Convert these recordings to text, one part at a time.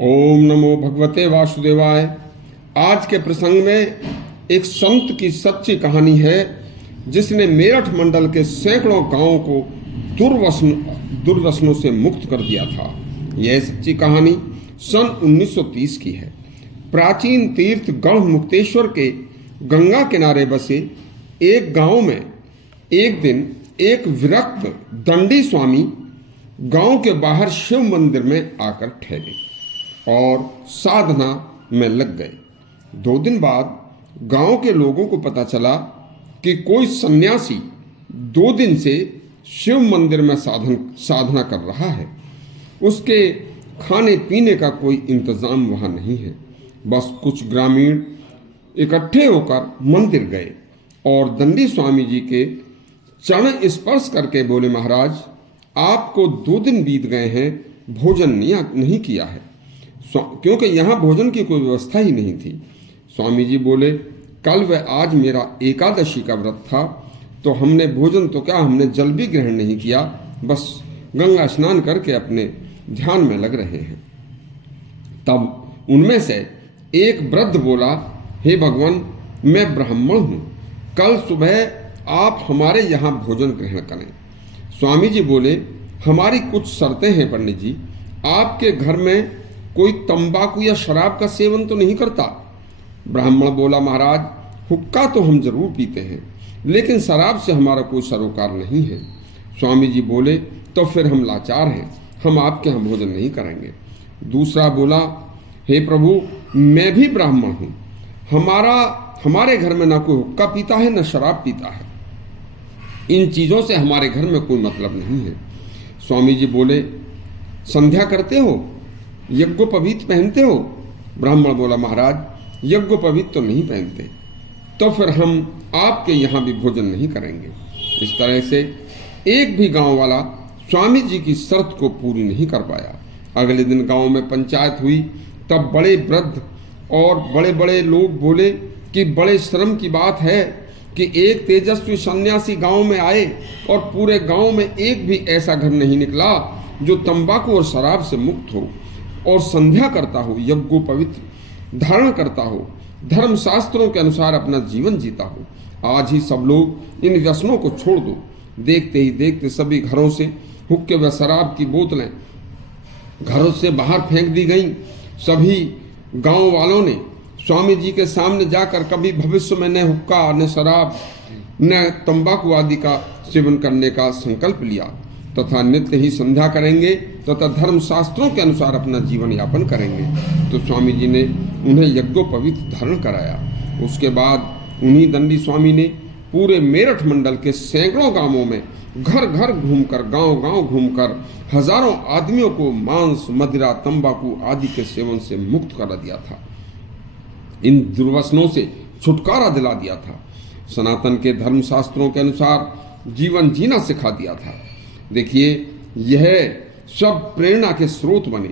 ओम नमो भगवते वासुदेवाय। आज के प्रसंग में एक संत की सच्ची कहानी है जिसने मेरठ मंडल के सैकड़ों गांवों को दुर्व्यसनों से मुक्त कर दिया था। यह सच्ची कहानी सन 1930 की है। प्राचीन तीर्थ गढ़ मुक्तेश्वर के गंगा किनारे बसे एक गांव में एक दिन एक विरक्त दंडी स्वामी गांव के बाहर शिव मंदिर में आकर ठहरे और साधना में लग गए। 2 दिन बाद गांव के लोगों को पता चला कि कोई सन्यासी 2 दिन से शिव मंदिर में साधना कर रहा है। उसके खाने पीने का कोई इंतजाम वहां नहीं है। बस कुछ ग्रामीण इकट्ठे होकर मंदिर गए और दंडी स्वामी जी के चरण स्पर्श करके बोले, महाराज आपको 2 दिन बीत गए हैं, भोजन नहीं किया है, क्योंकि यहाँ भोजन की कोई व्यवस्था ही नहीं थी। स्वामी जी बोले, कल व आज मेरा एकादशी का व्रत था, तो हमने भोजन तो क्या, हमने जल भी ग्रहण नहीं किया, बस गंगा स्नान करके अपने ध्यान में लग रहे हैं। तब उनमें से एक वृद्ध बोला, हे भगवान, मैं ब्राह्मण हूँ, कल सुबह आप हमारे यहाँ भोजन ग्रहण करें। स्वामी जी बोले, हमारी कुछ शर्तें हैं पंडित जी, आपके घर में कोई तंबाकू या शराब का सेवन तो नहीं करता? ब्राह्मण बोला, महाराज हुक्का तो हम जरूर पीते हैं, लेकिन शराब से हमारा कोई सरोकार नहीं है। स्वामी जी बोले, तो फिर हम लाचार हैं, हम आपके यहाँ भोजन नहीं करेंगे। दूसरा बोला, हे प्रभु, मैं भी ब्राह्मण हूँ, हमारे घर में ना कोई हुक्का पीता है न शराब पीता है, इन चीज़ों से हमारे घर में कोई मतलब नहीं है। स्वामी जी बोले, संध्या करते हो, यज्ञोपवीत पहनते हो? ब्राह्मण बोला, महाराज यज्ञोपवीत तो नहीं पहनते। तो फिर हम आपके यहाँ भी भोजन नहीं करेंगे। इस तरह से एक भी गांव वाला स्वामी जी की शर्त को पूरी नहीं कर पाया। अगले दिन गांव में पंचायत हुई। तब बड़े वृद्ध और बड़े बड़े लोग बोले कि बड़े शर्म की बात है कि एक तेजस्वी सन्यासी गांव में आए और पूरे गांव में एक भी ऐसा घर नहीं निकला जो तंबाकू और शराब से मुक्त हो और संध्या करता हो, यज्ञोपवीत धारण करता हो, धर्म शास्त्रों के अनुसार अपना जीवन जीता हो। आज ही सब लोग इन व्यसनों को छोड़ दो। देखते ही देखते सभी घरों से हुक्के व शराब की बोतलें घरों से बाहर फेंक दी गईं। सभी गांव वालों ने स्वामी जी के सामने जाकर कभी भविष्य में न हुक्का, न शराब, न तंबाकू आदि का सेवन करने का संकल्प लिया तथा नित्य ही संध्या करेंगे तथा धर्म शास्त्रों के अनुसार अपना जीवन यापन करेंगे। तो स्वामी जी ने उन्हें यज्ञोपवीत धारण कराया। उसके बाद उन्हीं दंडी स्वामी ने पूरे मेरठ मंडल के सैकड़ों गांवों में घर घर घूमकर, गांव गांव घूमकर हजारों आदमियों को मांस, मदिरा, तंबाकू आदि के सेवन से मुक्त करा दिया था। इन दुर्व्यसनों से छुटकारा दिला दिया था। सनातन के धर्म शास्त्रों के अनुसार जीवन जीना सिखा दिया था। देखिए, यह सब प्रेरणा के स्रोत बने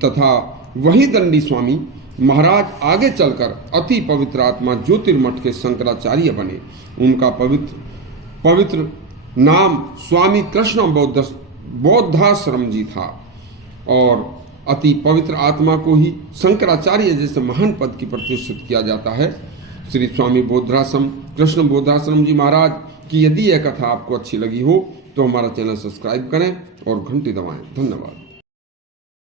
तथा वही दंडी स्वामी महाराज आगे चलकर अति पवित्र आत्मा ज्योतिर्मठ के शंकराचार्य बने। उनका पवित्र नाम स्वामी कृष्ण बौद्धाश्रम जी था और अति पवित्र आत्मा को ही शंकराचार्य जैसे महान पद की प्रतिष्ठित किया जाता है। श्री स्वामी बौद्धाश्रम कृष्ण बौद्धाश्रम जी महाराज की यदि यह कथा आपको अच्छी लगी हो तो हमारा चैनल सब्सक्राइब करें और घंटी दबाएं। धन्यवाद।